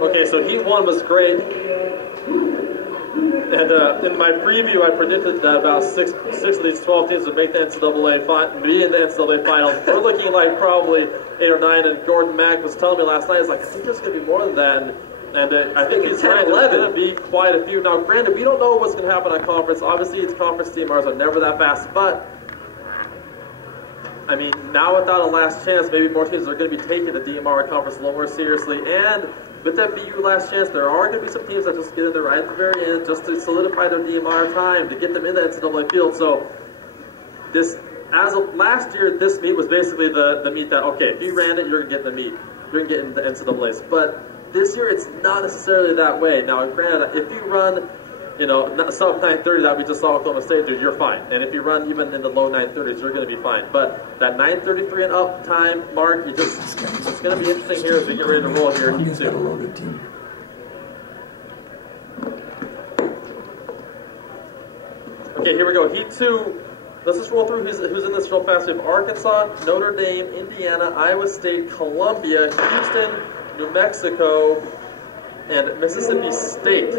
Okay, so Heat 1 was great. And in my preview, I predicted that about six of these 12 teams would make the NCAA be in the NCAA finals. We're looking like probably 8 or 9, and Gordon Mack was telling me last night, he's like, I think there's going to be more than that. And I think he's right. There's going to be quite a few. Now, granted, we don't know what's going to happen on conference. Obviously, it's conference DMRs are never that fast, but I mean, now without a last chance, maybe more teams are going to be taking the DMR conference a little more seriously. And with that BU last chance, there are going to be some teams that just get in there right at the very end just to solidify their DMR time, to get them in the NCAA field. So this, as of last year, this meet was basically the meet that, okay, if you ran it, you're going to get the meet. You're going to get in the NCAAs. But this year, it's not necessarily that way. Now, granted, if you run, you know, sub 930 that we just saw Oklahoma State do, you're fine. And if you run even in the low 930s, you're going to be fine. But that 933 and up time mark, it's going to be interesting here as we get ready to roll here. Heat 2. Okay, here we go. Heat 2. Let's just roll through who's in this real fast. We have Arkansas, Notre Dame, Indiana, Iowa State, Columbia, Houston, New Mexico, and Mississippi State.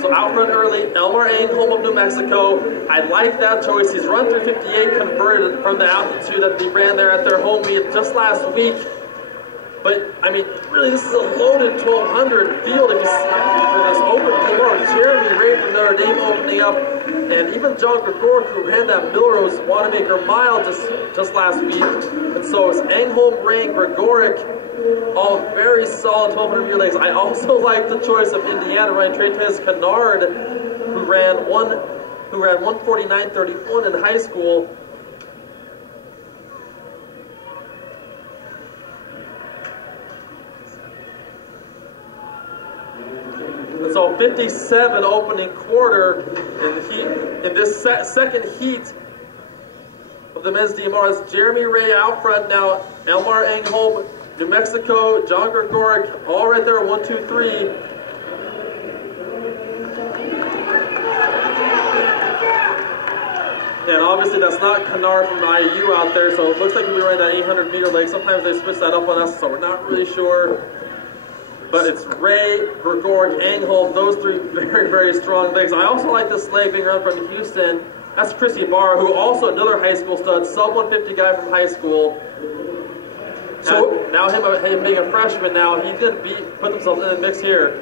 So out front early, Elmar Engholm of New Mexico. I like that choice. He's run 358 converted from the altitude that they ran there at their home meet just last week. But, I mean, really, this is a loaded 1,200 field if you see for this open DMR. Jeremy Ray from Notre Dame opening up, and even John Gregoric, who ran that Millrose Wanamaker mile just last week. And so it's Engholm, Ray, Gregoric, all very solid 1,200 meter legs. I also like the choice of Indiana running Treytez Kennard, who ran 149.31 in high school. So 57 opening quarter in this second heat of the men's DMR. It's Jeremy Ray out front now. Elmar Engholm, New Mexico, John Gregoric, all right there, 1, 2, 3. And obviously that's not Kennard from IU out there, so it looks like we'll be running that 800 meter leg. Sometimes they switch that up on us, so we're not really sure. But it's Ray, Gregoric, Engholm, those three very, very strong legs. I also like this leg being run from Houston. That's Chris Ibarra, who also another high school stud, sub 150 guy from high school. So now him being a freshman now, he's going to put themselves in the mix here.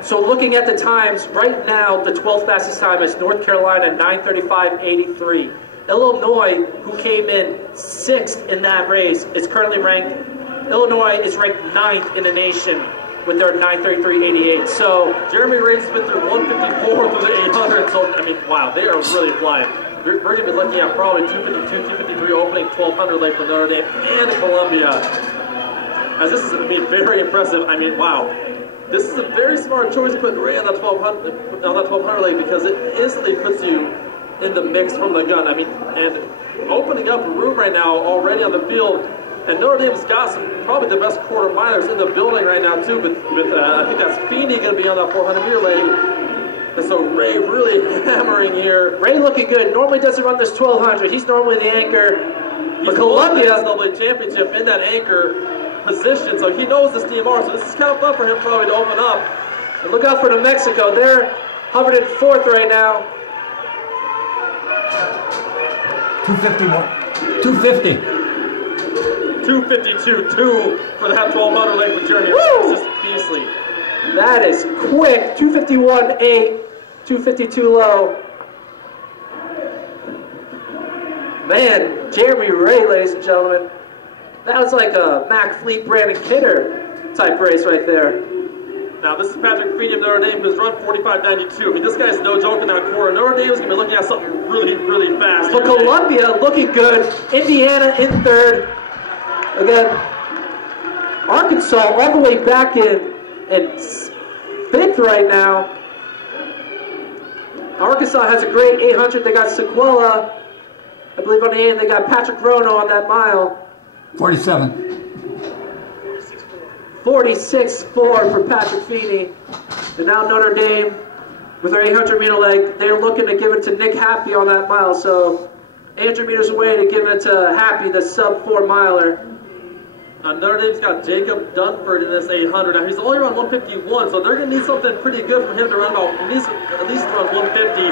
So looking at the times, right now the 12th fastest time is North Carolina, 9:35.83. Illinois, who came in 6th in that race, is currently ranked, Illinois is ranked 9th in the nation with their 9:33.88. So Jeremy Ray's been through 154 through the 800. So I mean, wow, they are really flying. We're going to be looking at probably 252, 253 opening 1,200 leg for Notre Dame and Columbia. As this is, I mean, very impressive. I mean, wow, this is a very smart choice putting Ray on that 1,200 leg because it instantly puts you in the mix from the gun. I mean, and opening up room right now already on the field. And Notre Dame's got probably the best quarter milers in the building right now too. With I think that's Feeney going to be on that 400 meter leg. And so Ray really hammering here. Ray looking good. Normally doesn't run this 1,200. He's normally the anchor. But Columbia has the championship in that anchor position, so he knows this DMR. So this is kind of fun for him probably to open up. And look out for New Mexico. They're hovered in 4th right now. 251. 250. 252.2 for that 1,200 leg with Jeremy. It's just beastly. That is quick. 251.8, 252 low. Man, Jeremy Ray, ladies and gentlemen. That was like a Mac Fleet, Brandon Kidder type race right there. Now this is Patrick Feeney of Notre Dame, who's run 45.92. I mean, this guy's no joke in that quarter. Notre Dame is going to be looking at something really, really fast. But Columbia looking good. Indiana in 3rd. Again, Arkansas all the way back in 5th right now. Arkansas has a great 800. They got Sequela. I believe on the end they got Patrick Rono on that mile. 47. 46.4 for Patrick Feeney. And now Notre Dame with our 800-meter leg. They're looking to give it to Nick Happy on that mile. So 800 meters away to give it to Happy, the sub-4 miler. Notre Dame's got Jacob Dunford in this 800. Now, he's only around 151, so they're going to need something pretty good from him to run about, he needs at least around 150.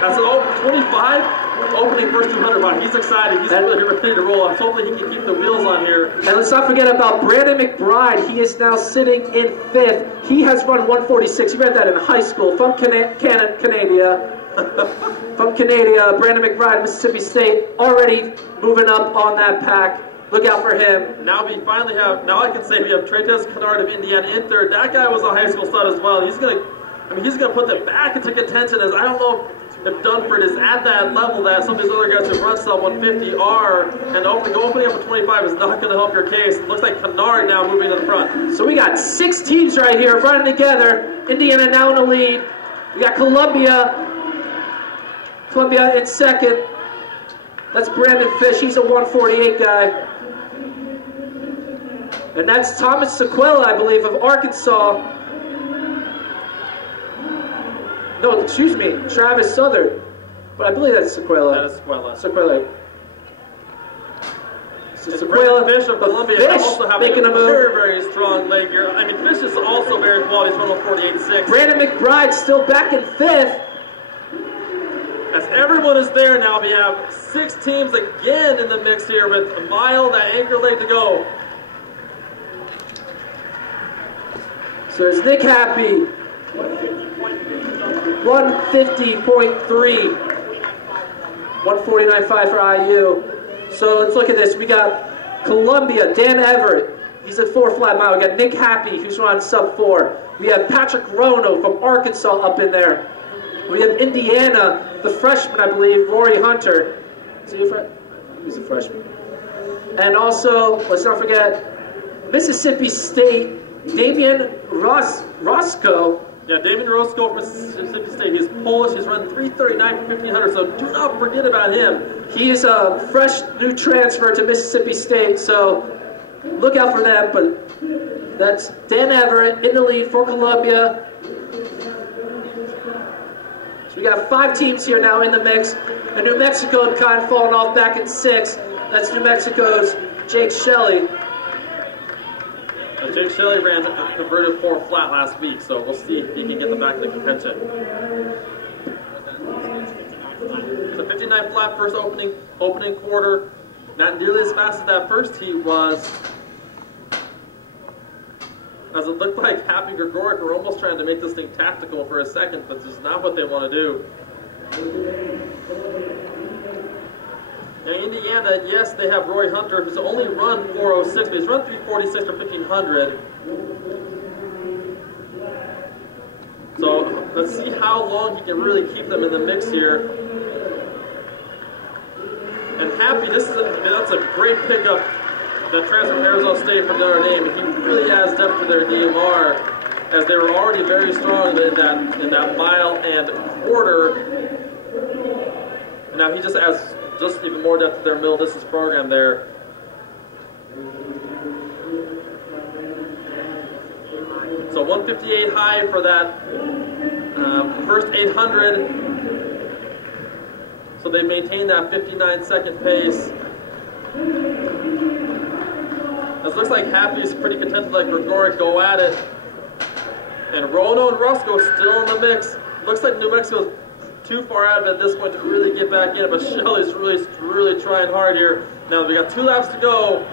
That's 25, opening first 200. Wow, he's excited. He's really ready to roll. Hopefully he can keep the wheels on here. And let's not forget about Brandon McBride. He is now sitting in 5th. He has run 146. He ran that in high school from Canada. From Canada, Brandon McBride, Mississippi State, already moving up on that pack. Look out for him. Now we finally have, now I can say we have Treytes Kennard of Indiana in 3rd. That guy was a high school stud as well. He's gonna put them back into contention, as I don't know if Dunford is at that level that some of these other guys who run sub 150 are, and opening up a 25 is not going to help your case. It looks like Kennard now moving to the front. So we got 6 teams right here running together. Indiana now in the lead. We got Columbia in 2nd. That's Brandon Fish. He's a 148 guy. And that's Thomas Sequela, I believe, of Arkansas. No, excuse me, Travis Southern. But I believe that's Sequela. That is Sequela. Sequela. So Sequela, Fish of Columbia, Fish also having making a a move. very, very strong leg here. I mean, Fish is also very quality. He's running 48.6. Brandon McBride still back in 5th. As everyone is there now, we have 6 teams again in the mix here with a mile, that anchor leg to go. So it's Nick Happy, 150.3, 149.5 for IU. So let's look at this. We got Columbia, Dan Everett. He's at 4 flat mile. We got Nick Happy, who's running sub 4. We have Patrick Rono from Arkansas up in there. We have Indiana, the freshman, I believe, Rory Hunter. Is he a freshman? He was a freshman. And also, let's not forget, Mississippi State, Damian Roscoe. Yeah, Damian Roscoe from Mississippi State. He's Polish. He's run 3:39 for 1500, so do not forget about him. He is a fresh new transfer to Mississippi State, so look out for that. But that's Dan Everett in the lead for Columbia. So we got 5 teams here now in the mix. And New Mexico kind of falling off back in 6th. That's New Mexico's Jake Shelley. Jake Shelley ran a converted 4 flat last week, so we'll see if he can get them back in the contention. So 59 flat first opening quarter. Not nearly as fast as that first heat was. As it looked like Happy and Gregoric were almost trying to make this thing tactical for a second, but this is not what they want to do. Now Indiana, yes, they have Roy Hunter, who's only run 4:06, but he's run 3:46 for 1500. So let's see how long he can really keep them in the mix here. And Happy, that's a great pickup. That transfer from Arizona State from Notre Dame. He really adds depth to their DMR, as they were already very strong in that mile and quarter. And now he just adds just even more depth to their middle distance program there. So 158 high for that first 800. So they maintain that 59-second pace. It looks like Happy's pretty content to let Gregoric go at it. And Rono and Roscoe still in the mix. Looks like New Mexico's too far out of it at this point to really get back in, but Shelley's really trying hard here. Now we got 2 laps to go.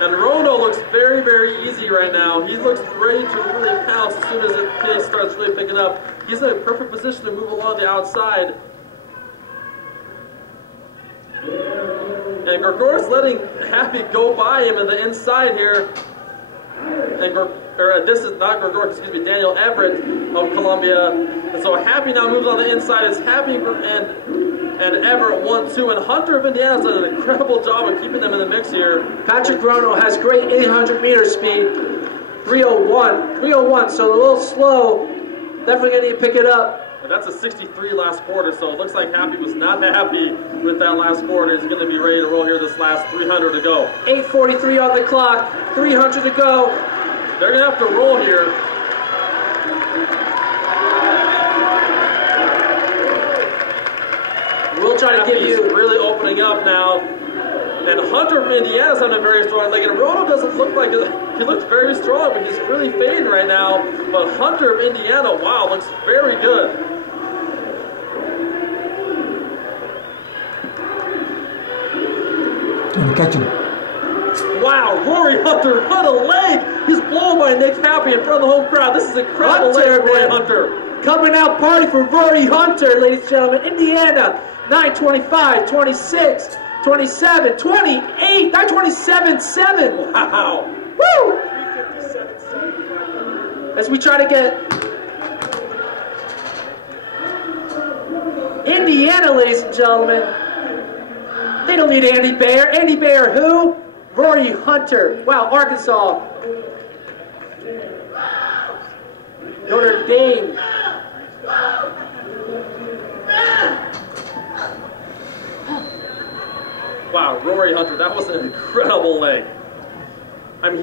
And Rono looks very, very easy right now. He looks ready to really pounce as soon as the pace starts really picking up. He's in a perfect position to move along the outside. And Gregoric's letting Happy go by him in the inside here. And this is not Gregoric, excuse me, Daniel Everett of Columbia. And so Happy now moves on the inside. It's Happy and Everett 1-2. And Hunter of Indiana has done an incredible job of keeping them in the mix here. Patrick Rono has great 800-meter speed. 3:01, so a little slow. Definitely going to need to pick it up. And that's a 63 last quarter, so it looks like Happy was not happy with that last quarter. He's going to be ready to roll here this last 300 to go. 8:43 on the clock, 300 to go. They're going to have to roll here. We'll try to give you... really opening up now. And Hunter from Indiana's having a very strong leg. And Roto doesn't look like it. He looks very strong, but he's really fading right now. But Hunter of Indiana, wow, looks very good. Catch him. Wow, Rory Hunter, what a leg! He's blown by Nick Happy in front of the home crowd. This is incredible leg for Rory Hunter. Coming out party for Rory Hunter, ladies and gentlemen. Indiana, 9:25, 26, 27, 28, 9:27.7. Wow. Woo! As we try to get Indiana, ladies and gentlemen. They don't need Andy Bayer. Andy Bayer who? Rory Hunter. Wow, Arkansas. Notre Dame. Wow, Rory Hunter, that was an incredible leg. I mean,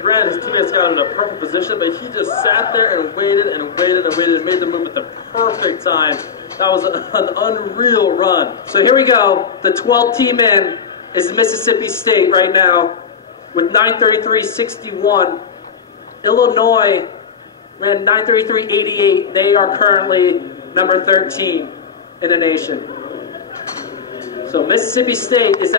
granted, his teammates got him in a perfect position, but he just sat there and waited and waited and waited and made the move at the perfect time. That was an unreal run. So here we go. The 12th team in is Mississippi State right now with 9:33.61. Illinois ran 9:33.88. They are currently number 13 in the nation. So Mississippi State is